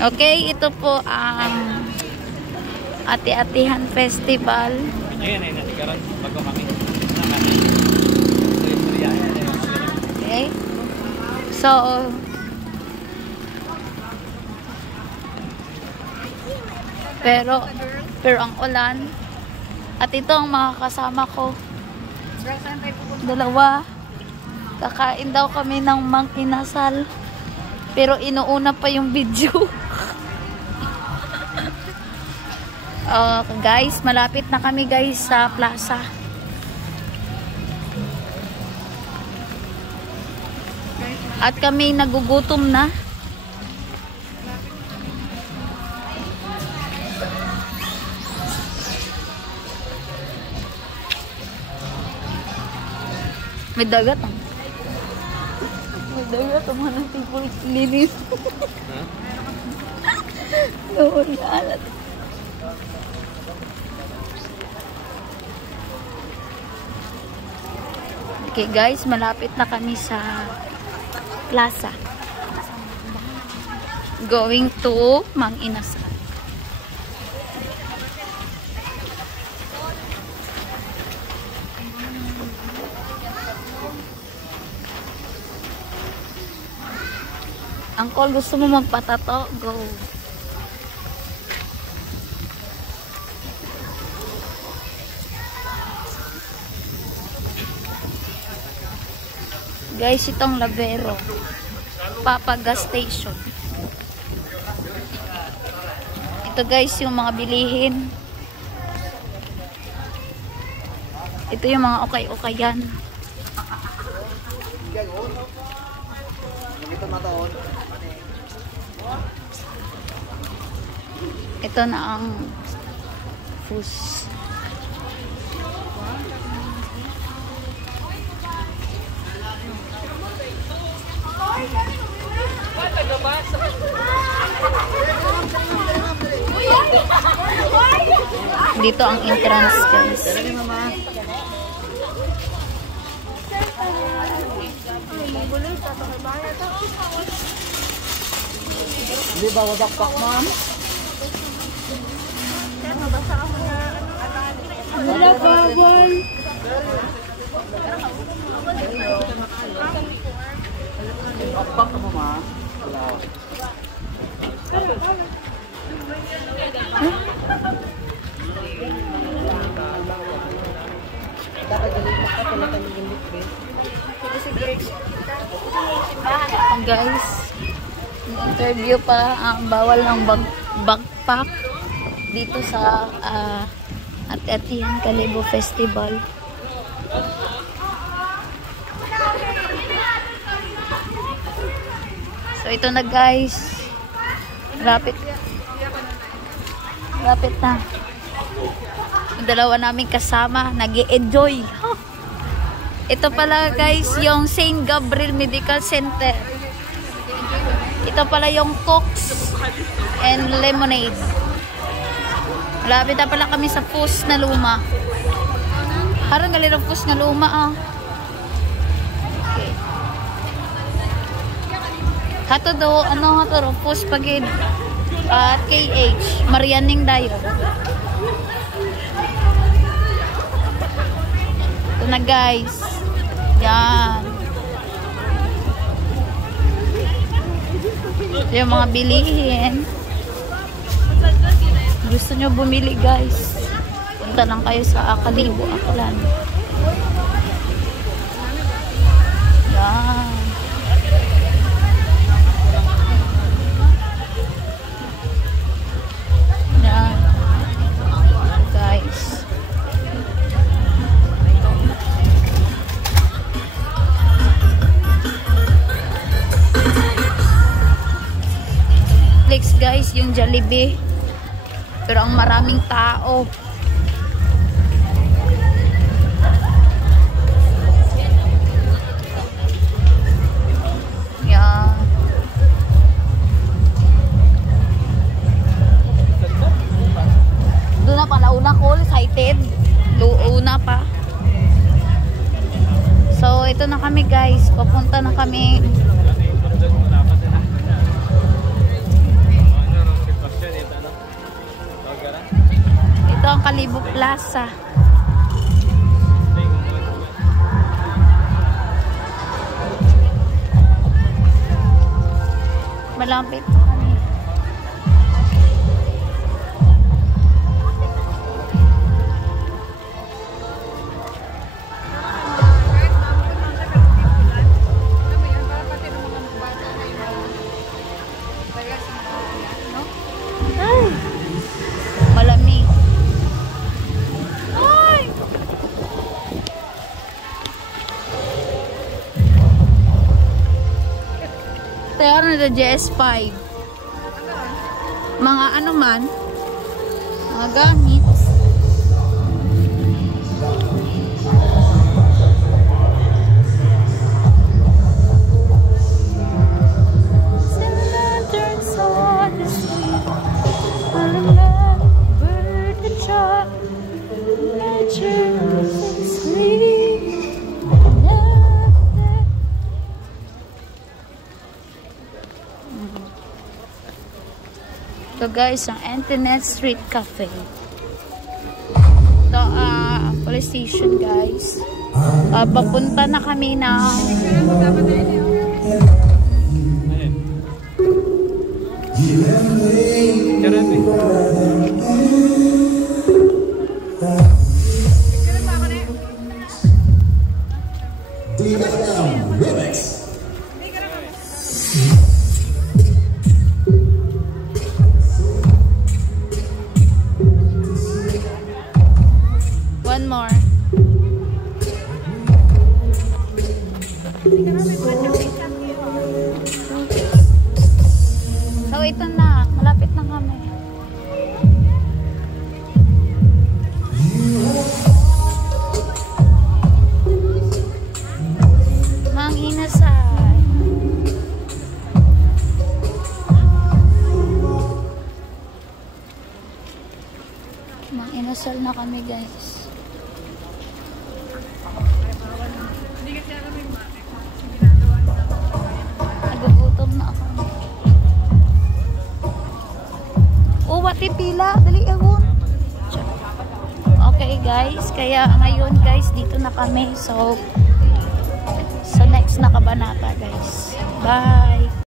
Okay, ito po ang Ati-Atihan Festival. Okay. So, pero ang ulan. At ito ang mga kasama ko. Dalawa. Kakain daw kami ng mang inasal. Pero inuuna pa yung video. Guys, malapit na kami guys sa plaza. At kami nagugutom na. May dagat ang. May dagat ang mga tipong linis. Noon na alat. Okay guys, malapit na kami sa plaza. Going to Mang Inasal. Uncle, gusto mo magpatato? Go. Guys, itong Labero. Papa Gas Station. Ito guys, yung mga bilihin. Ito yung mga ukay-ukayan. Ito na ang fus. Dito ang entrance guys. Di ba wadak-pak ma'am? Wala bawal. Pak mo ma. Guys, interview pa ang bawal ng backpack dito sa Ati-Atihan Kalibo Festival. So ito na guys. Rapid na. Yung dalawa namin kasama nag-e-enjoy. Ito pala guys yung St. Gabriel Medical Center. Ito pala yung Cokes and Lemonade. Malapit na pala kami sa Pus na Luma. Parang galing ang Pus na Luma ah. Okay. Hato do ano hato Pus pagid at KH Marianing dayo. Ito na guys. Yan. Yung mga bilihin. Gusto nyo bumili guys, punta lang kayo sa Kalibo, Aklan. Yan. Yan. Guys. Next guys, yung Jollibee. Pero ang maraming tao. Yan. Doon na pala una ko, excited. Una pa. So, ito na kami guys. Papunta na kami Malibu Plaza. Malapit pa kami. Ay! Malamig. Ay! Tayo na the GS5. Mga ano man, mga gamit. So guys, ang Internet Street Cafe. Ito, police station guys. Papunta na kami ng one more. So ito na, malapit na kami. Mang Inasal. Mang Inasal na kami guys. Nagugutom na ako. Oh, wati pila. Dali ewan. Okay guys, kaya ngayon guys, dito na kami. So next na kabanata guys. Bye!